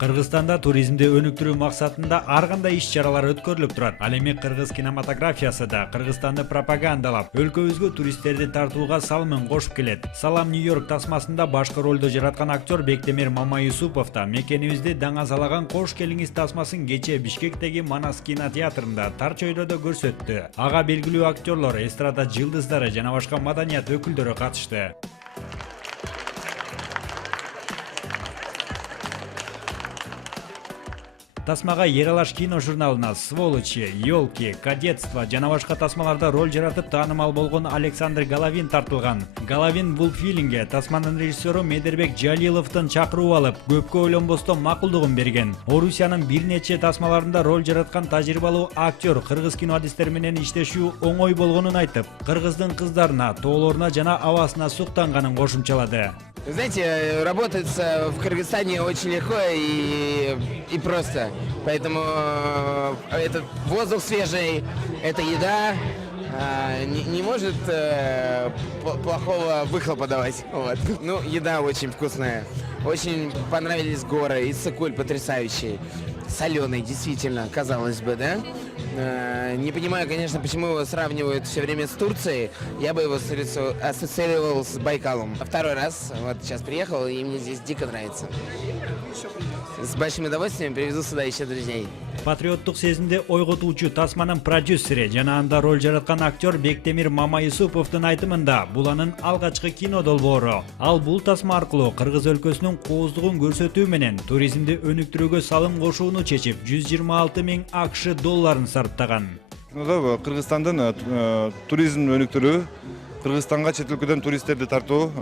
Кыргызстанда туризмди өнүктүрүү максатында ар кандай иш-чаралар өткөрүлүп турат. Ал эми кыргыз кинематографиясы да Кыргызстанды пропагандалап, өлкөбүзгө туристтерди тартууга салымын кошуп келет. Салам Нью-Йорк тасмасында башкы ролду жараткан актер Бектемир Мамаюсупов да мекенибизди даңазалаган кош келиңиз тасмасын кече Бишкектеги Манас кинотеатрында тар чөйрөдө көрсөттү. Ага белгилүү актерлор, эстрада жылдыздары жана башка маданият өкүлдөрү катышты. Тасмага Ералаш кино журналына Сволочи, Ёлки, Кадетство жана башка тасмаларда роль жаратып таанымал болгон Александр Головин тартылган. Головин бул фильмге тасманын режиссеру Медербек Жалиловдун чакыруу алып, көпкө ойлонбостон макулдугун берген. Орусиянын бир нече тасмаларында роль жараткан тажрыйбалуу актер кыргыз кино адистери менен иштешүү оңой болгонун айтып, кыргыздын кыздарына, тоолоруна жана абасына суктанганын кошумчалады. Знаете, работается в Кыргызстане очень легко и просто. Поэтому этот воздух свежий, эта еда не может плохого выхлопа давать. Вот. Ну, еда очень вкусная. Очень понравились горы. Иссык-Куль потрясающий. Соленый, действительно, казалось бы, да? Не понимаю, конечно, почему его сравнивают все время с Турцией. Я бы его ассоциировал с Байкалом. Второй раз, вот сейчас приехал, и мне здесь дико нравится. С большим удовольствием привезу сюда еще друзей. Патриоттук сезимди ойготуучу тасманын продюсери жана анда роль жараткан актер Бектемир Мамаюсуповдун айтымында бул анын алгачкы кино долбоору. Ал бул тасма аркылуу кыргыз өлкөсүнүн кооздугун көрсөтүү менен туризмди өнүктүрүүгө салым кошууну чечип, 126 000 АКШ долларын сарптаган. Кыргызстандын туризмин өнүктүрүү, Кыргызстанга чет өлкөдөн туристтерди тартуу,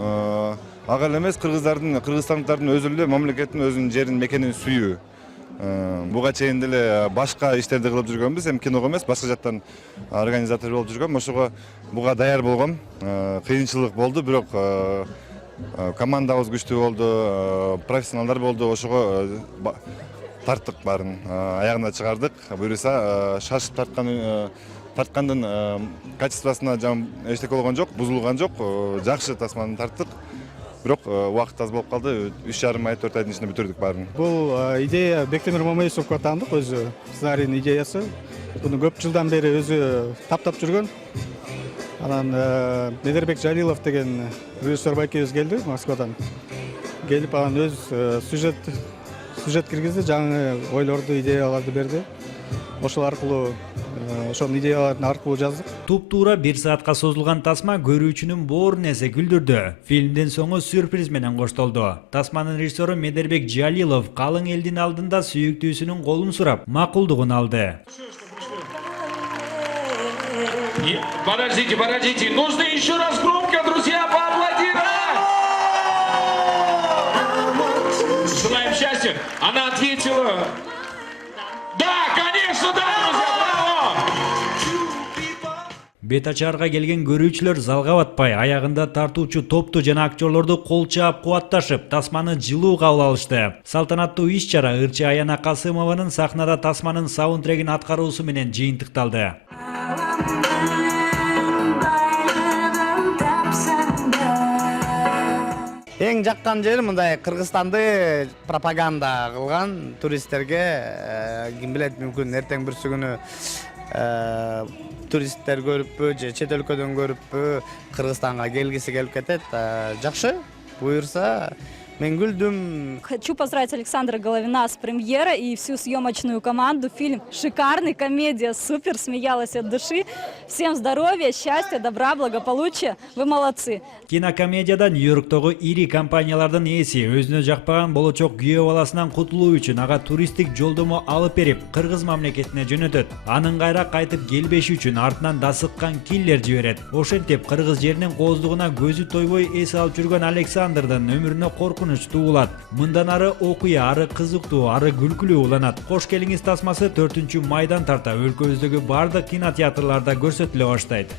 ага эле эмес кыргызстандыктардын өзү эле мамлекеттин өзүнүн жерин мекенин сүйүү. Буга чейин деле башка иштерди кылып жүргөнбүз, эми киного эмес, башка жактан организатор болуп жүргөм. Ошого буга даяр болгом. Кыйынчылык болду, бирок командабыз күчтүү болду, профессионалдар болду. Ошого тарттык баарын, аягына чыгардык. Буюрса шашып тарткандын качествосуна эчтеке болгон жок, бузулган жок. Жакшы тасманы тарттык. Бирок убакыт аз болуп калды. 3,5 ай 4 айдын ичинде бүтүрдүк баарын. Бул идея Бектемир Мамаюсуповго таандык, өзү сценарийдин идеясы. Буну көп жылдан бери өзү таптап жүргөн. Анан Медербек Жалилов деген режиссер байкебиз келди Москвадан. Келип анан өз сюжет киргизди, жаңы ойлорду, идеяларды берди. Ошол аркылуу ошонун идеяларын аркылуу жаздык. Туп-туура 1 саатка созулган тасма көрүүчүнүн боорун эсе күлдүрдү. Фильмдин соңу сюрприз менен коштолду. Тасманын режиссеру Медербек Жалилов калың элдин алдында сүйүктүүсүнүн колун сурап, макулдугун алды. Подождите, нужно еще раз громко, друзья, поаплодировать! Желаем счастья. Она ответила... Да, конечно, да, друзья, браво! Бет ачаарга келген көрүүчүлөр залга батпай, аягында тартуучу топту жана актерлорду кол чаап кубатташып, тасманы жылуу кабыл алышты. Салтанаттуу иш-чара ырчы Аяна Касымованын сахнада тасманын саундтрегин аткаруусу менен жыйынтыкталды. Эң жаккан жери мындай Кыргызстанды пропаганда кылган туристтерге, ким билет, мүмкүн эртең бүрсү күнү туристтер көрүппү же чет өлкөдөн көрүппү Кыргызстанга келгиси келип кетет. Жакшы, буюрса мен күлдүм. Хочу поздравить Александра Головина с премьерой и всю съемочную команду. Фильм шикарный, комедия супер, смеялась от души. Всем здоровья, счастья, добра, благополучия. Вы молодцы. Кинокомедияда Нью-Йорктогу ири компаниялардын ээси өзүнө жакпаган болочок күйөө баласынан кутулуу үчүн ага туристтик жолдомо алып берип, Кыргыз мамлекетине жөнөтөт. Анын кайра кайтып келбеши үчүн артынан дасыккан киллер жиберет. Ошентип кыргыз жеринин кооздугуна көзү тойбой эс алып жүргөн Александрдын өмүрүнө коркунуч туулат. Мындан ары окуя, ары кызыктуу, ары күлкүлүү уланат. Кош келиңиз тасмасы 4 майдан тарта өлкөбүздөгү бардык кинотеатрларда көрсөтүлө баштайт.